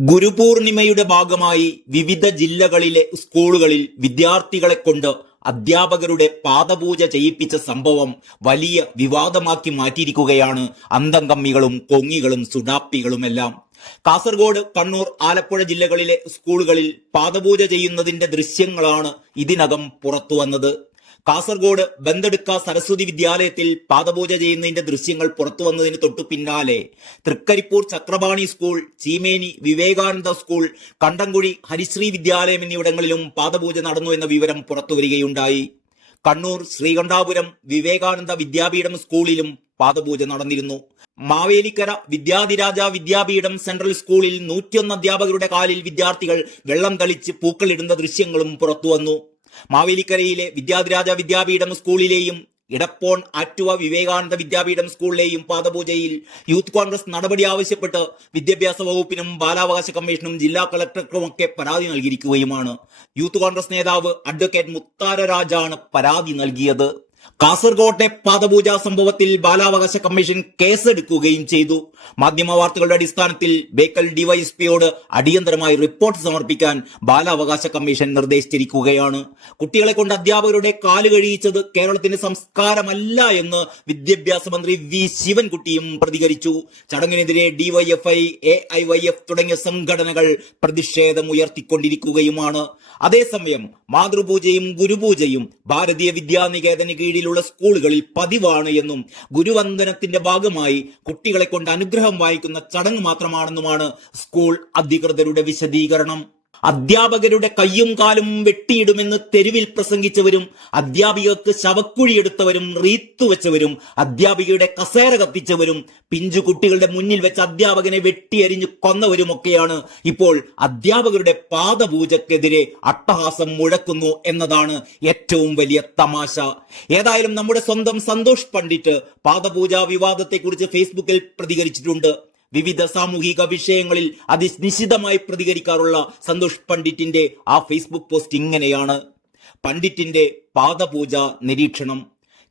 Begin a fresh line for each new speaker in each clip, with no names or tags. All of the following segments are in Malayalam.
ഗുരുപൂർണിമയുടെ ഭാഗമായി വിവിധ ജില്ലകളിലെ സ്കൂളുകളിൽ വിദ്യാർത്ഥികളെ കൊണ്ട് അധ്യാപകരുടെ പാദപൂജ ചെയ്യിപ്പിച്ച സംഭവം വലിയ വിവാദമാക്കി മാറ്റിയിരിക്കുകയാണ് അന്തംകമ്മികളും കൊങ്ങികളും സുഡാപ്പികളുമെല്ലാം കാസർഗോഡ് കണ്ണൂർ ആലപ്പുഴ ജില്ലകളിലെ സ്കൂളുകളിൽ പാദപൂജ ചെയ്യുന്നതിന്റെ ദൃശ്യങ്ങളാണ് ഇതിനകം പുറത്തു വന്നത് കാസർഗോഡ് ബന്തെടുക്ക സരസ്വതി വിദ്യാലയത്തിൽ പാദപൂജ ചെയ്യുന്നതിന്റെ ദൃശ്യങ്ങൾ പുറത്തു വന്നതിന് തൊട്ടു പിന്നാലെ തൃക്കരിപ്പൂർ ചക്രപാണി സ്കൂൾ ചീമേനി വിവേകാനന്ദ സ്കൂൾ കണ്ടംകുഴി ഹരിശ്രീ വിദ്യാലയം എന്നിവിടങ്ങളിലും പാദപൂജ നടന്നു എന്ന വിവരം പുറത്തു വരികയുണ്ടായി. കണ്ണൂർ ശ്രീകണ്ഠാപുരം വിവേകാനന്ദ വിദ്യാപീഠം സ്കൂളിലും പാദപൂജ നടന്നിരുന്നു. മാവേലിക്കര വിദ്യാധിരാജ വിദ്യാപീഠം സെൻട്രൽ സ്കൂളിൽ നൂറ്റിയൊന്ന് അധ്യാപകരുടെ കാലിൽ വിദ്യാർത്ഥികൾ വെള്ളം തളിച്ച് പൂക്കളിടുന്ന ദൃശ്യങ്ങളും പുറത്തുവന്നു മാവേലിക്കരയിലെ വിദ്യാധിരാജ വിദ്യാപീഠം സ്കൂളിലെയും ഇടപ്പോൺ ആറ്റുവ വിവേകാനന്ദ വിദ്യാപീഠം സ്കൂളിലെയും പാദപൂജയിൽ യൂത്ത് കോൺഗ്രസ് നടപടി ആവശ്യപ്പെട്ട് വിദ്യാഭ്യാസ വകുപ്പിനും ബാലാവകാശ കമ്മീഷനും ജില്ലാ കളക്ടർക്കുമൊക്കെ പരാതി നൽകിയിരിക്കുകയുമാണ്. യൂത്ത് കോൺഗ്രസ് നേതാവ് അഡ്വക്കേറ്റ് മുത്താരരാജാണ് പരാതി നൽകിയത്. കാസർകോട്ടെ പാദപൂജ സംഭവത്തിൽ ബാലാവകാശ കമ്മീഷൻ കേസെടുക്കുകയും ചെയ്തു. മാധ്യമ വാർത്തകളുടെ അടിസ്ഥാനത്തിൽ ബേക്കൽ ഡിവൈഎസ്പിയോട് അടിയന്തരമായി റിപ്പോർട്ട് സമർപ്പിക്കാൻ ബാലാവകാശ കമ്മീഷൻ നിർദ്ദേശിച്ചിരിക്കുകയാണ്. കുട്ടികളെ കൊണ്ട് അധ്യാപകരുടെ കാൽ കഴിയിച്ചത് കേരളത്തിന്റെ സംസ്കാരമല്ല എന്ന് വിദ്യാഭ്യാസ മന്ത്രി വി ശിവൻകുട്ടിയും പ്രതികരിച്ചു. ചടങ്ങിനെതിരെ DYFI A I Y F തുടങ്ങിയ സംഘടനകൾ പ്രതിഷേധം ഉയർത്തിക്കൊണ്ടിരിക്കുകയുമാണ് അതേസമയം മാതൃപൂജയും ഗുരുപൂജയും ഭാരതീയ വിദ്യാനികേതന് കീഴിലുള്ള സ്കൂളുകളിൽ പതിവാണ് എന്നും ഗുരുവന്ദനത്തിന്റെ ഭാഗമായി കുട്ടികളെ കൊണ്ട് അനുഗ്രഹം വായിക്കുന്ന ചടങ്ങ് മാത്രമാണെന്നുമാണ് സ്കൂൾ അധികൃതരുടെ വിശദീകരണം. അധ്യാപകരുടെ കയ്യും കാലും വെട്ടിയിടുമെന്ന് തെരുവിൽ പ്രസംഗിച്ചവരും അധ്യാപികക്ക് ശവക്കുഴിയെടുത്തവരും റീത്തു വെച്ചവരും അധ്യാപികയുടെ കസേര കത്തിച്ചവരും പിഞ്ചു കുട്ടികളുടെ മുന്നിൽ വെച്ച് അധ്യാപകനെ വെട്ടിയരിഞ്ഞു കൊന്നവരുമൊക്കെയാണ്. ഇപ്പോൾ അധ്യാപകരുടെ പാദപൂജക്കെതിരെ അട്ടഹാസം മുഴക്കുന്നു എന്നതാണ് ഏറ്റവും വലിയ തമാശ. ഏതായാലും നമ്മുടെ സ്വന്തം സന്തോഷ് പണ്ഡിറ്റ് പാദപൂജ വിവാദത്തെക്കുറിച്ച് ഫേസ്ബുക്കിൽ പ്രതികരിച്ചിട്ടുണ്ട്. വിവിധ സാമൂഹിക വിഷയങ്ങളിൽ അതിനിശിതമായി പ്രതികരിക്കാറുള്ള സന്തോഷ് പണ്ഡിറ്റിന്റെ ആ ഫേസ്ബുക്ക് പോസ്റ്റ് ഇങ്ങനെയാണ്. പണ്ഡിറ്റിന്റെ പാദപൂജ നിരീക്ഷണം.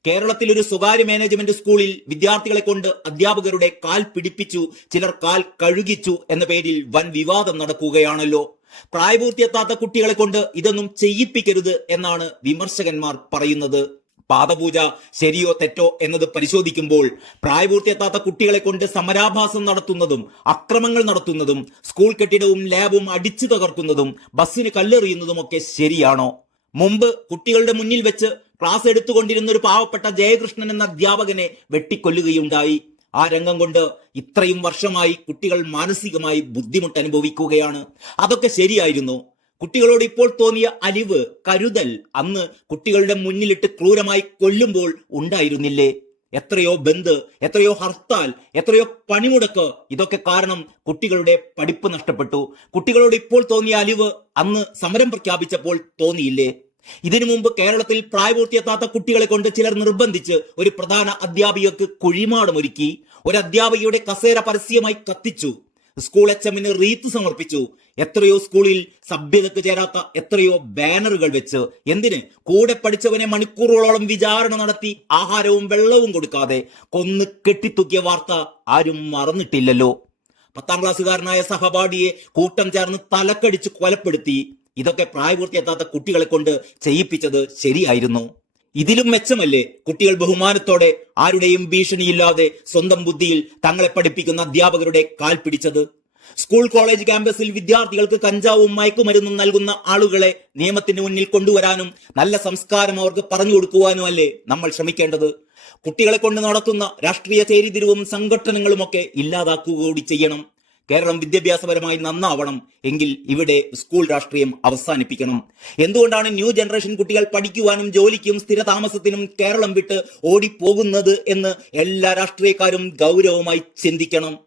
കേരളത്തിൽ ഒരു സ്വകാര്യ മാനേജ്മെന്റ് സ്കൂളിൽ വിദ്യാർത്ഥികളെ കൊണ്ട് അധ്യാപകരുടെ കാൽ പിടിപ്പിച്ചു ചിലർ കാൽ കഴുകിച്ചു എന്ന പേരിൽ വൻ വിവാദം നടക്കുകയാണല്ലോ. പ്രായപൂർത്തിയെത്താത്ത കുട്ടികളെ കൊണ്ട് ഇതൊന്നും ചെയ്യിപ്പിക്കരുത് എന്നാണ് വിമർശകന്മാർ പറയുന്നത്. പാദപൂജ ശരിയോ തെറ്റോ എന്നത് പരിശോധിക്കുമ്പോൾ പ്രായപൂർത്തിയെത്താത്ത കുട്ടികളെ കൊണ്ട് സമരാഭാസം നടത്തുന്നതും അക്രമങ്ങൾ നടത്തുന്നതും സ്കൂൾ കെട്ടിടവും ലാബും അടിച്ചു തകർക്കുന്നതും ബസ്സിന് കല്ലെറിയുന്നതുമൊക്കെ ശരിയാണോ? മുമ്പ് കുട്ടികളുടെ മുന്നിൽ വെച്ച് ക്ലാസ് എടുത്തുകൊണ്ടിരുന്ന ഒരു പാവപ്പെട്ട ജയകൃഷ്ണൻ എന്ന അധ്യാപകനെ വെട്ടിക്കൊല്ലുകയുണ്ടായി. ആ രംഗം കൊണ്ട് ഇത്രയും വർഷമായി കുട്ടികൾ മാനസികമായി ബുദ്ധിമുട്ട് അനുഭവിക്കുകയാണ് അതൊക്കെ ശരിയായിരുന്നു? കുട്ടികളോട് ഇപ്പോൾ തോന്നിയ അലിവ് കരുതൽ അന്ന് കുട്ടികളുടെ മുന്നിലിട്ട് ക്രൂരമായി കൊല്ലുമ്പോൾ ഉണ്ടായിരുന്നില്ലേ? എത്രയോ ബന്ദ് എത്രയോ ഹർത്താൽ എത്രയോ പണിമുടക്ക്. ഇതൊക്കെ കാരണം കുട്ടികളുടെ പഠിപ്പ് നഷ്ടപ്പെട്ടു. കുട്ടികളോട് ഇപ്പോൾ തോന്നിയ അലിവ് അന്ന് സമരം പ്രഖ്യാപിച്ചപ്പോൾ തോന്നിയില്ലേ? ഇതിനു മുമ്പ് കേരളത്തിൽ പ്രായപൂർത്തിയെത്താത്ത കുട്ടികളെ കൊണ്ട് ചിലർ നിർബന്ധിച്ച് ഒരു പ്രധാന അധ്യാപികക്ക് കുഴിമാടമൊരുക്കി. ഒരു അധ്യാപികയുടെ കസേര പരസ്യമായി കത്തിച്ചു. സ്കൂൾ എച്ച് എമ്മിന് റീത്ത് സമർപ്പിച്ചു. എത്രയോ സ്കൂളിൽ സഭ്യതക്ക് ചേരാത്ത എത്രയോ ബാനറുകൾ വെച്ച് എന്തിന്? കൂടെ പഠിച്ചവനെ മണിക്കൂറുകളോളം വിചാരണ നടത്തി ആഹാരവും വെള്ളവും കൊടുക്കാതെ കൊന്ന് കെട്ടിത്തൂക്കിയ വാർത്ത ആരും മറന്നിട്ടില്ലല്ലോ. പത്താം ക്ലാസ്സുകാരനായ സഹപാഠിയെ കൂട്ടം ചേർന്ന് തലക്കടിച്ച് കൊലപ്പെടുത്തി. ഇതൊക്കെ പ്രായപൂർത്തിയെത്താത്ത കുട്ടികളെ കൊണ്ട് ചെയ്യിപ്പിച്ചത് ശരിയായിരുന്നു. ഇതിലും മെച്ചമല്ലേ? കുട്ടികൾ ബഹുമാനത്തോടെ ആരുടെയും ഭീഷണിയില്ലാതെ സ്വന്തം ബുദ്ധിയിൽ തങ്ങളെ പഠിപ്പിക്കുന്ന അധ്യാപകരുടെ കാൽ പിടിച്ചത്. സ്കൂൾ കോളേജ് ക്യാമ്പസിൽ വിദ്യാർത്ഥികൾക്ക് കഞ്ചാവും മയക്കുമരുന്നും നൽകുന്ന ആളുകളെ നിയമത്തിന് മുന്നിൽ കൊണ്ടുവരാനും നല്ല സംസ്കാരം അവർക്ക് പറഞ്ഞു കൊടുക്കുവാനും അല്ലേ നമ്മൾ ശ്രമിക്കേണ്ടത്? കുട്ടികളെ കൊണ്ട് നടത്തുന്ന രാഷ്ട്രീയ ചേരിതിരിവും സംഘടനകളുമൊക്കെ ഇല്ലാതാക്കുക കൂടി ചെയ്യണം. കേരളം വിദ്യാഭ്യാസപരമായി നന്നാവണം എങ്കിൽ ഇവിടെ സ്കൂൾ രാഷ്ട്രീയം അവസാനിപ്പിക്കണം. എന്തുകൊണ്ടാണ് ന്യൂ ജനറേഷൻ കുട്ടികൾ പഠിക്കുവാനും ജോലിക്കും സ്ഥിരതാമസത്തിനും കേരളം വിട്ട് ഓടിപ്പോകുന്നത് എന്ന് എല്ലാ രാഷ്ട്രീയക്കാരും ഗൗരവമായി ചിന്തിക്കണം.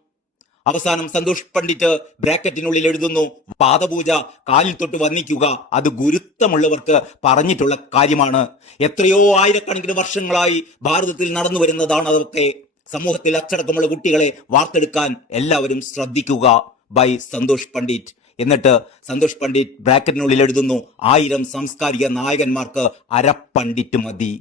അവസാനം സന്തോഷ് പണ്ഡിറ്റ് ബ്രാക്കറ്റിനുള്ളിൽ എഴുതുന്നു പാദപൂജ കാലിൽ തൊട്ട് വന്നിക്കുക അത് ഗുരുത്വമുള്ളവർക്ക് പറഞ്ഞിട്ടുള്ള കാര്യമാണ്. എത്രയോ ആയിരക്കണക്കിന് വർഷങ്ങളായി ഭാരതത്തിൽ നടന്നു വരുന്നതാണ് അതൊക്കെ. സമൂഹത്തിൽ അച്ചടക്കമുള്ള കുട്ടികളെ വാർത്തെടുക്കാൻ എല്ലാവരും ശ്രദ്ധിക്കുക ബൈ സന്തോഷ് പണ്ഡിറ്റ്. എന്നിട്ട് സന്തോഷ് പണ്ഡിറ്റ് ബ്രാക്കറ്റിനുള്ളിൽ എഴുതുന്നു ആയിരം സാംസ്കാരിക നായകന്മാർക്ക് അരപ്പണ്ഡിറ്റ് മതി.